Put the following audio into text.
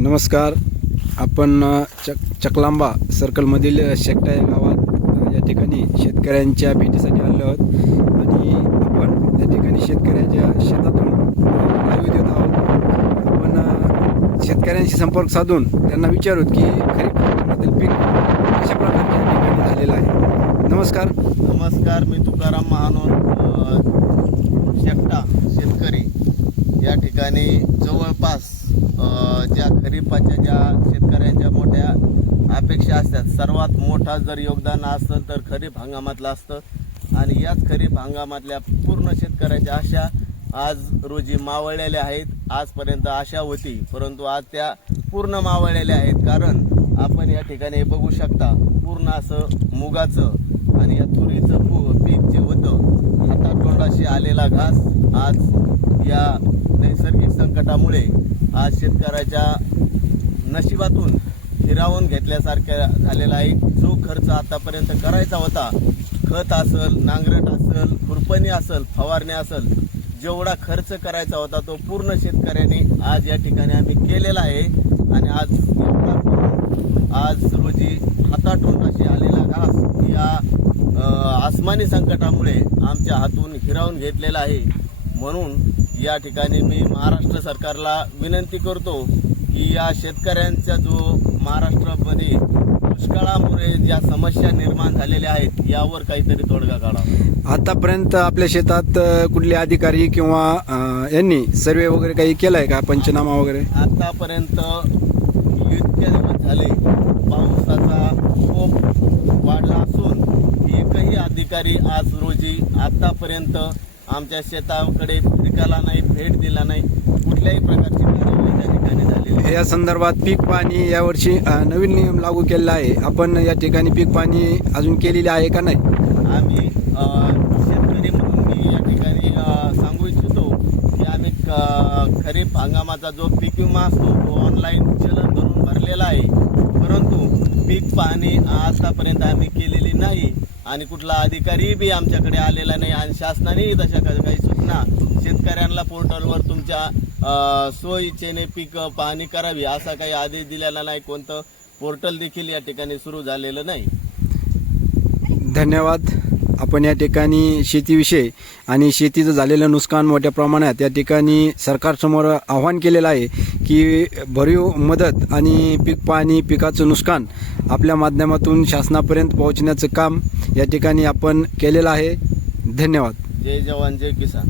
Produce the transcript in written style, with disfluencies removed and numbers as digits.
नमस्कार. आपण चकलांबा सर्कलमधील शेकटा या गावात या ठिकाणी शेतकऱ्यांच्या भेटीसाठी आलो आहोत आणि आपण या ठिकाणी शेतकऱ्याच्या शेतातून लाईव्ह देत आहोत. आपण शेतकऱ्यांशी संपर्क साधून त्यांना विचारूत की खरीप हंगामातील पीक कशा प्रकारे या ठिकाणी झालेलं आहे. नमस्कार, मी तुकाराम महानोर, शेकटा शेतकरी. या ठिकाणी जवळपास ज्या खरीपाच्या ज्या शेतकऱ्यांच्या मोठ्या अपेक्षा असतात, सर्वात मोठा जर योगदान असतं तर खरीप हंगामातलं असतं आणि याच खरीप हंगामातल्या पूर्ण शेतकऱ्याच्या आशा आज रोजी मावळलेल्या आहेत. आजपर्यंत आशा होती, परंतु आज त्या पूर्ण मावळलेल्या आहेत. कारण आपण या ठिकाणी बघू शकता, पूर्ण असं मुगाचं आणि या तुरीचं पीक जे होतं, हातातोंडाशी आलेला घास आज या नैसर्गिक संकटामुळे आज शेतकऱ्याच्या नशिबातून हिरावून घेतल्यासारखा झालेला आहे. जो खर्च आतापर्यंत करायचा होता, खत असेल, नांगरट असेल, खुरपणी असेल, फवारणी असेल, जेवढा खर्च करायचा होता तो पूर्ण शेतकऱ्यांनी आज या ठिकाणी आम्ही केलेला आहे. आणि आज एवढा करून आज रोजी हातातोंडाशी आलेला घास या आसमानी संकटामुळे आमच्या हातून हिरावून घेतलेला आहे. म्हणून या ठिकाणी मी महाराष्ट्र सरकारला विनंती करतो की या शेतकऱ्यांचा जो महाराष्ट्रामध्ये दुष्काळामुळे ज्या समस्या निर्माण झालेल्या आहेत, यावर काहीतरी तोडगा काढावा. आतापर्यंत आपल्या शेतात कुठले अधिकारी किंवा यांनी सर्वे वगैरे काही केलाय का, पंचनामा वगैरे? आतापर्यंत इतके दिवस झाले पावसाचा खूप वाढला असून एकही अधिकारी आज रोजी आतापर्यंत आमच्या शेताकडे फिरकाला नाही, भेट दिला नाही, कुठल्याही प्रकारची कार्यवाही त्या ठिकाणी झाली. या संदर्भात पीक पाणी यावर्षी नवीन नियम लागू केलेला आहे. आपण या ठिकाणी पीक पाणी अजून केलेले आहे का नाही? आम्ही शेतकरी म्हणून मी या ठिकाणी सांगू इच्छितो की आम्ही खरीप हंगामाचा जो पीक विमा असतो तो ऑनलाईन चलन भरून भरलेला आहे, परंतु पीक पाहणी आतापर्यंत आम्ही केलेली नाही आणि कुठला अधिकारी बी आमच्याकडे आलेला नाही. आणि शासनानेही तशा काही सूचना शेतकऱ्यांना पोर्टलवर तुमच्या सोयीचेने पीक पाहणी करावी असा काही आदेश दिलेला नाही. कोणतं पोर्टल देखील या ठिकाणी सुरू झालेलं नाही. धन्यवाद. आपण या ठिकाणी शेतीविषयी आणि शेतीचं झालेलं नुकसान मोठ्या प्रमाणात या ठिकाणी सरकारसमोर आव्हान केलेलं आहे की भरीव मदत आणि पीक पाणी, पिकाचं नुकसान आपल्या माध्यमातून शासनापर्यंत पोहोचण्याचं काम या ठिकाणी आपण केलेलं आहे. धन्यवाद. जय जवान जय किसान.